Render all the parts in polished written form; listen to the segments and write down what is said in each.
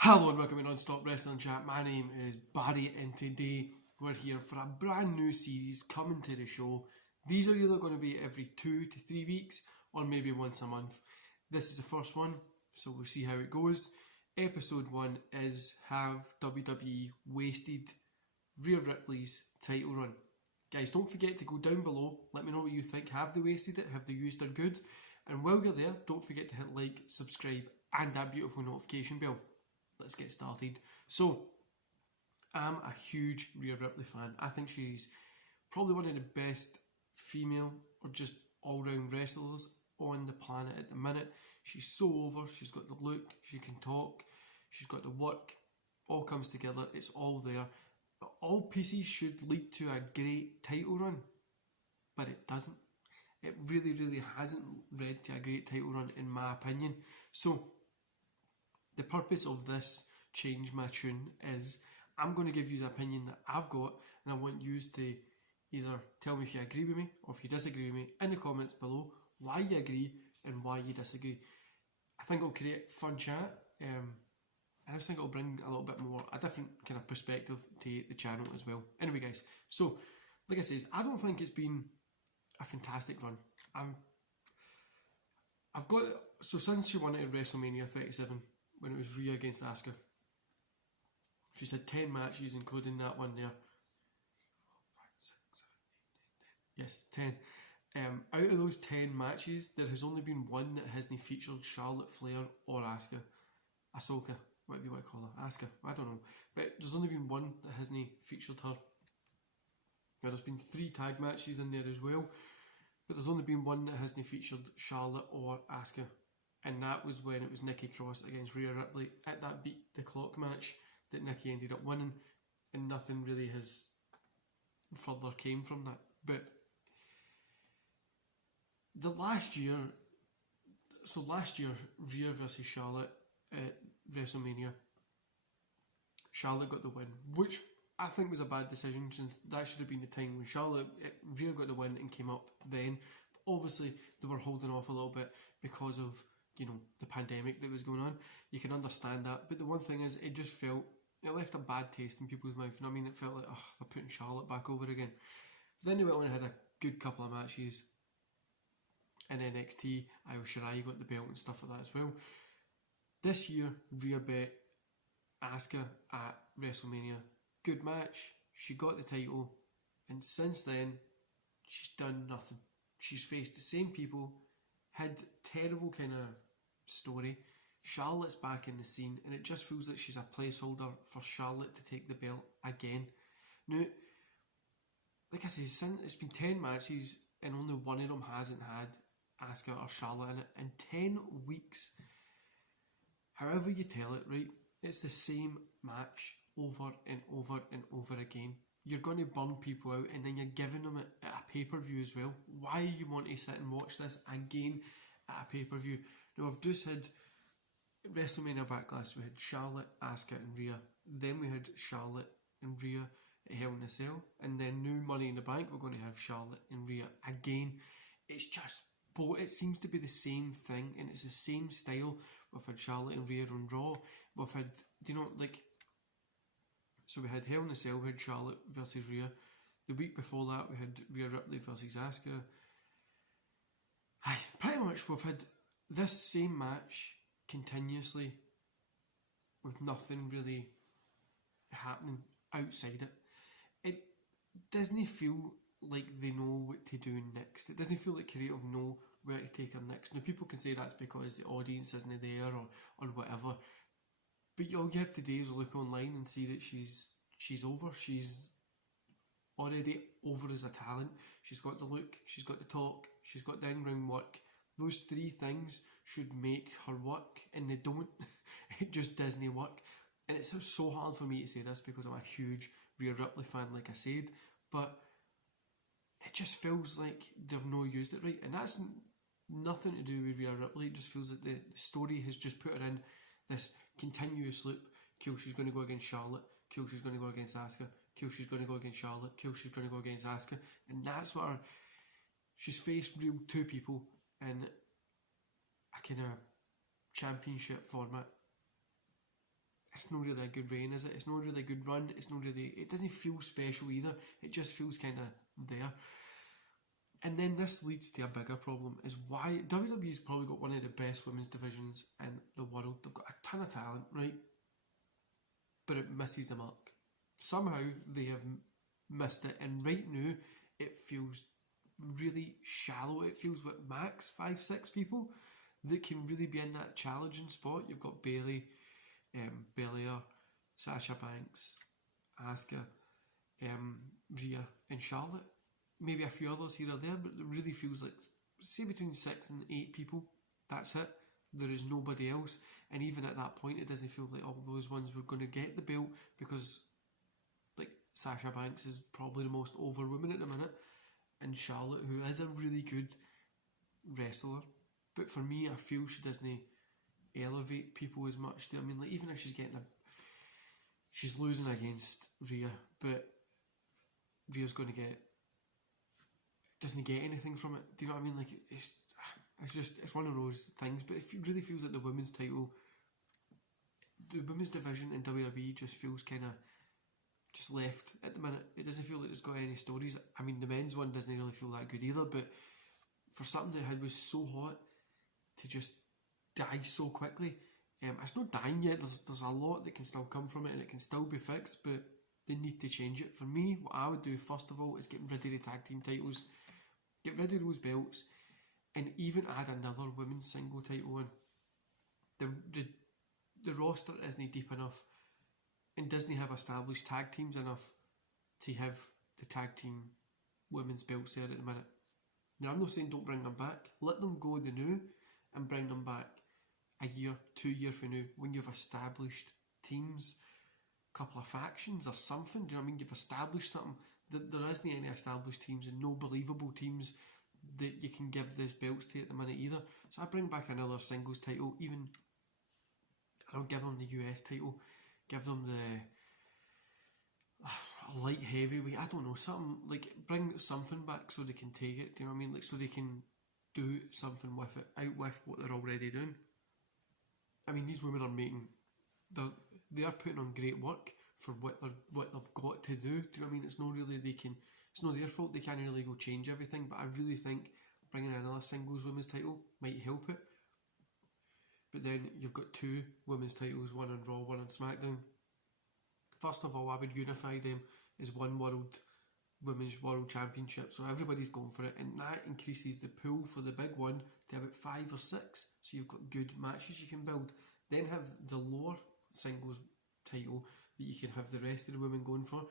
Hello and welcome to Non-Stop Wrestling Chat. My name is Barry and today we're here for a brand new series coming to the show. These are either going to be every 2 to 3 weeks or maybe once a month. This is the first one, so we'll see how it goes. Episode 1 is Have WWE Wasted Rhea Ripley's title run? Guys, don't forget to go down below, let me know what you think. Have they wasted it? Have they used her good? And while you're there, don't forget to hit like, subscribe and that beautiful notification bell. Let's get started. So, I'm a huge Rhea Ripley fan. I think she's probably one of the best female or just all-round wrestlers on the planet at the minute. She's so over, she's got the look, she can talk, she's got the work, all comes together, it's all there. All pieces should lead to a great title run, but it doesn't. It really hasn't led to a great title run in my opinion. So, the purpose of this Change My Tune is I'm going to give you the opinion that I've got, and I want you to either tell me if you agree with me or if you disagree with me in the comments below, why you agree and why you disagree. I think it'll create fun chat, and I just think it'll bring a little bit more, a different kind of perspective to the channel as well. Anyway guys, so like I said, I don't think it's been a fantastic run. I've got, so since she won it at WrestleMania 37, when it was Rhea against Asuka, she's had 10 matches, including that one there. 10. Out of those 10 matches, there has only been one that hasn't featured Charlotte, Flair, or Asuka. Ahsoka, whatever you want to call her. Asuka, I don't know. But there's only been one that hasn't featured her. Now, there's been 3 tag matches in there as well, but there's only been one that hasn't featured Charlotte or Asuka. And that was when it was Nikki Cross against Rhea Ripley at that beat the clock match that Nikki ended up winning, and nothing really has further came from that. But last year, Rhea versus Charlotte at WrestleMania, Charlotte got the win, which I think was a bad decision, since that should have been the time when Rhea got the win and came up then. But obviously they were holding off a little bit because of, you know, the pandemic that was going on. You can understand that, but the one thing is, it left a bad taste in people's mouth. And I mean, it felt like, oh, they're putting Charlotte back over again. But then they went on and had a good couple of matches in NXT. Io Shirai got the belt and stuff like that as well. This year, Rhea beat Asuka at WrestleMania. Good match. She got the title, and since then, she's done nothing. She's faced the same people, had terrible kind of story. Charlotte's back in the scene, and it just feels like she's a placeholder for Charlotte to take the belt again. Now, like I said, it's been 10 matches, and only one of them hasn't had Asuka or Charlotte in it in 10 weeks. However you tell it, right, it's the same match over and over and over again. You're going to burn people out, and then you're giving them it at a pay-per-view as well. Why you want to sit and watch this again at a pay-per-view? Now, I've just had WrestleMania Backlash. We had Charlotte, Asuka and Rhea. Then we had Charlotte and Rhea at Hell in a Cell. And then new Money in the Bank, we're going to have Charlotte and Rhea again. It's just, it seems to be the same thing, and it's the same style. We've had Charlotte and Rhea on Raw. We've had, so we had Hell in a Cell, we had Charlotte versus Rhea. The week before that, we had Rhea Ripley versus Asuka. Pretty much we've had this same match continuously with nothing really happening outside it. It doesn't feel like they know what to do next. It doesn't feel like creative know where to take her next. Now, people can say that's because the audience isn't there or whatever. But all you have to do is look online and see that she's over. She's already over as a talent. She's got the look, she's got the talk, she's got the in-ring work. Those 3 things should make her work, and they don't. It just doesn't work. And it's so hard for me to say this because I'm a huge Rhea Ripley fan, like I said, but it just feels like they've not used it right. And that's nothing to do with Rhea Ripley. It just feels like the story has just put her in this continuous loop. Cool, she's going to go against Charlotte. Cool, she's going to go against Asuka. Cool, she's going to go against Charlotte. Cool, she's going to go against Asuka. And that's what she's faced 2 people in a kind of championship format. it's not really a good reign, is it? It's not really a good run. It's not really. It doesn't feel special either. It just feels kind of there. And then this leads to a bigger problem: is why WWE's probably got one of the best women's divisions in the world. They've got a ton of talent, right? But it misses the mark. Somehow they have missed it, and right now it feels really shallow. It feels like max 5-6 people that can really be in that challenging spot. You've got Bayley, Belair, Sasha Banks, Asuka, Rhea, and Charlotte. Maybe a few others here or there, but it really feels like, say, between 6 and 8 people. That's it. There is nobody else, and even at that point, it doesn't feel like all those ones were going to get the belt, because like Sasha Banks is probably the most over woman at the minute, and Charlotte, who is a really good wrestler, but for me, I feel she doesn't elevate people as much. I mean, like, even if she's losing against Rhea, but Rhea's going to doesn't get anything from it. Do you know what I mean? Like, it's one of those things. But it really feels like the women's title, the women's division in WWE just feels kind of just left at the minute. It doesn't feel like there's got any stories. I mean, the men's one doesn't really feel that good either, but for something that was so hot to just die so quickly, it's not dying yet. There's a lot that can still come from it, and it can still be fixed, but they need to change it. For me, what I would do first of all is get rid of the tag team titles, get rid of those belts, and even add another women's single title in. The roster isn't deep enough and doesn't have established tag teams enough to have the tag team women's belts there at the minute. Now, I'm not saying don't bring them back. Let them go the new and bring them back a year, 2 years from now, when you've established teams, a couple of factions or something. Do you know what I mean? You've established something. There isn't any established teams and no believable teams that you can give these belts to at the minute either. So I bring back another singles title. Even I don't give them the US title. Give them the light heavyweight. I don't know, something like, bring something back so they can take it. Do you know what I mean? Like, so they can do something with it, out with what they're already doing. I mean, these women are they are putting on great work for what they've got to do. Do you know what I mean? It's not really it's not their fault. They can't really go change everything. But I really think bringing in another singles women's title might help it. But then you've got 2 women's titles, one on Raw, one on SmackDown. First of all, I would unify them as one women's world championship, so everybody's going for it, and that increases the pool for the big one to about 5 or 6. So you've got good matches you can build. Then have the lower singles title that you can have the rest of the women going for.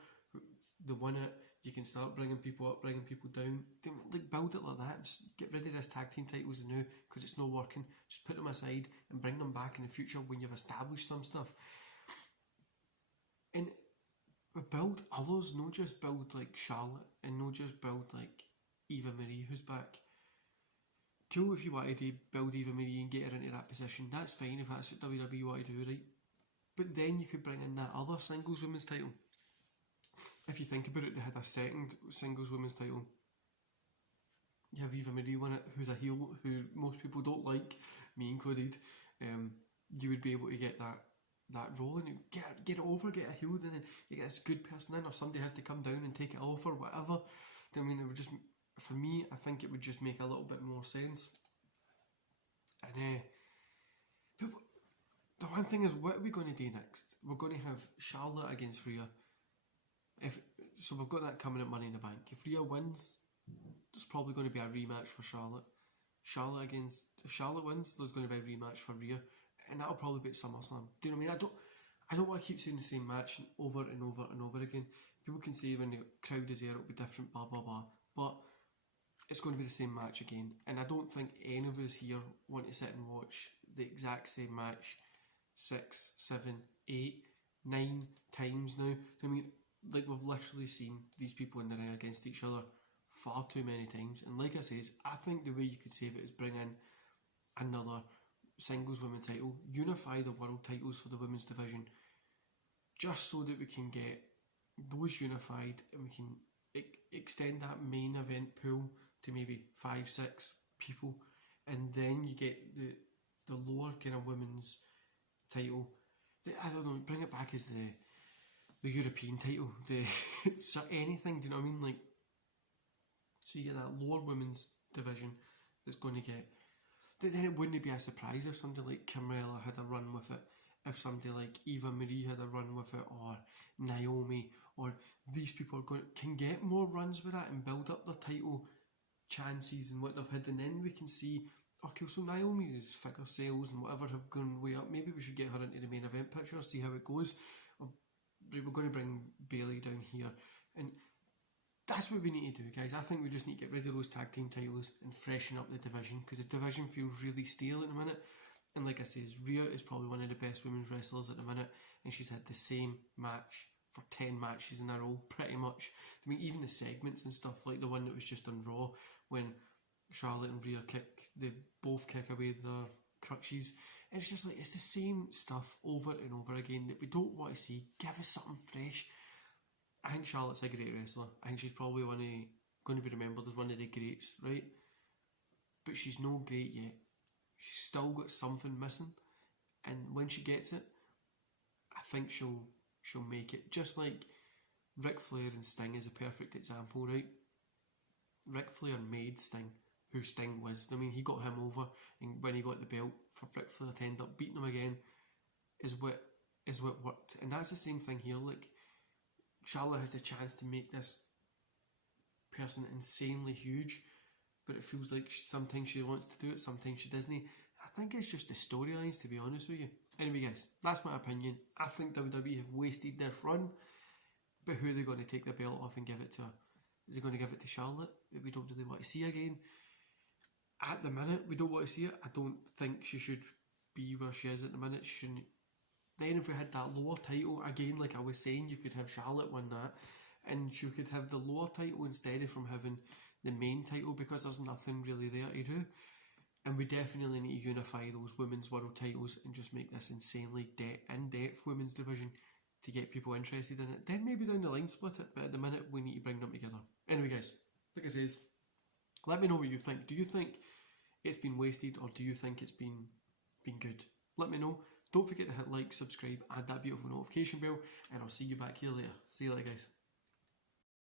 The win it, you can start bringing people up, bringing people down. Like, build it like that. Just get rid of this tag team titles now, because it's not working. Just put them aside and bring them back in the future when you've established some stuff. And build others, not just build like Charlotte, and not just build like Eva Marie, who's back. Cool if you wanted to build Eva Marie and get her into that position, that's fine if that's what WWE want to do, right? But then you could bring in that other singles women's title. If you think about it, they had a second singles women's title. You have Eva Marie win it, who's a heel, who most people don't like, me included. You would be able to get that role and get it over, get a heel, and then you get this good person in, or somebody has to come down and take it off or whatever. I mean, it would just, for me, I think it would just make a little bit more sense. And but the one thing is, what are we going to do next? We're going to have Charlotte against Rhea. So we've got that coming at Money in the Bank. If Rhea wins, there's probably going to be a rematch for Charlotte. If Charlotte wins, there's going to be a rematch for Rhea, and that'll probably be at SummerSlam. Do you know what I mean? I don't want to keep saying the same match over and over and over again. People can say when the crowd is there, it'll be different, blah blah blah, but it's going to be the same match again. And I don't think any of us here want to sit and watch the exact same match 6, 7, 8, 9 times now. I mean, like, we've literally seen these people in the ring against each other far too many times. And like I says, I think the way you could save it is bring in another singles women's title, unify the world titles for the women's division, just so that we can get those unified and we can extend that main event pool to maybe 5, 6 people, and then you get the lower kind of women's title. I don't know, bring it back as the European title, so anything, do you know what I mean? Like, so you get that lower women's division that's going to get. Then it wouldn't be a surprise if somebody like Carmella had a run with it, if somebody like Eva Marie had a run with it, or Naomi, or these people can get more runs with that and build up their title chances and what they've had, and then we can see, okay, so Naomi's figure sales and whatever have gone way up. Maybe we should get her into the main event picture, see how it goes. We're going to bring Bayley down here, and that's what we need to do, guys. I think we just need to get rid of those tag team titles and freshen up the division, because the division feels really stale at the minute. And like I say, Rhea is probably one of the best women's wrestlers at the minute, and she's had the same match for 10 matches in a row, pretty much. I mean, even the segments and stuff, like the one that was just on Raw, when Charlotte and Rhea they both kick away their crutches. And it's just like, it's the same stuff over and over again that we don't want to see. Give us something fresh. I think Charlotte's a great wrestler. I think she's probably going to be remembered as one of the greats, right? But she's no great yet. She's still got something missing, and when she gets it, I think she'll make it. Just like Ric Flair and Sting is a perfect example, right? Ric Flair made Sting who Sting was. I mean, he got him over, and when he got the belt, for Ric Flair to end up beating him again is what worked. And that's the same thing here. Like, Charlotte has the chance to make this person insanely huge, but it feels like sometimes she wants to do it, sometimes she doesn't. I think it's just the storylines, to be honest with you. Anyway, guys, that's my opinion. I think WWE have wasted this run, but who are they going to take the belt off and give it to? Is they going to give it to Charlotte, that we don't really want to see again? At the minute, we don't want to see it. I don't think she should be where she is at the minute. She shouldn't. Then if we had that lower title, again, like I was saying, you could have Charlotte win that, and you could have the lower title instead of from having the main title, because there's nothing really there to do. And we definitely need to unify those women's world titles and just make this insanely in-depth women's division to get people interested in it. Then maybe down the line split it, but at the minute we need to bring them together. Anyway, guys, like I says, let me know what you think. Do you think it's been wasted, or do you think it's been good? Let me know. Don't forget to hit like, subscribe, add that beautiful notification bell, and I'll see you back here later. See you later, guys.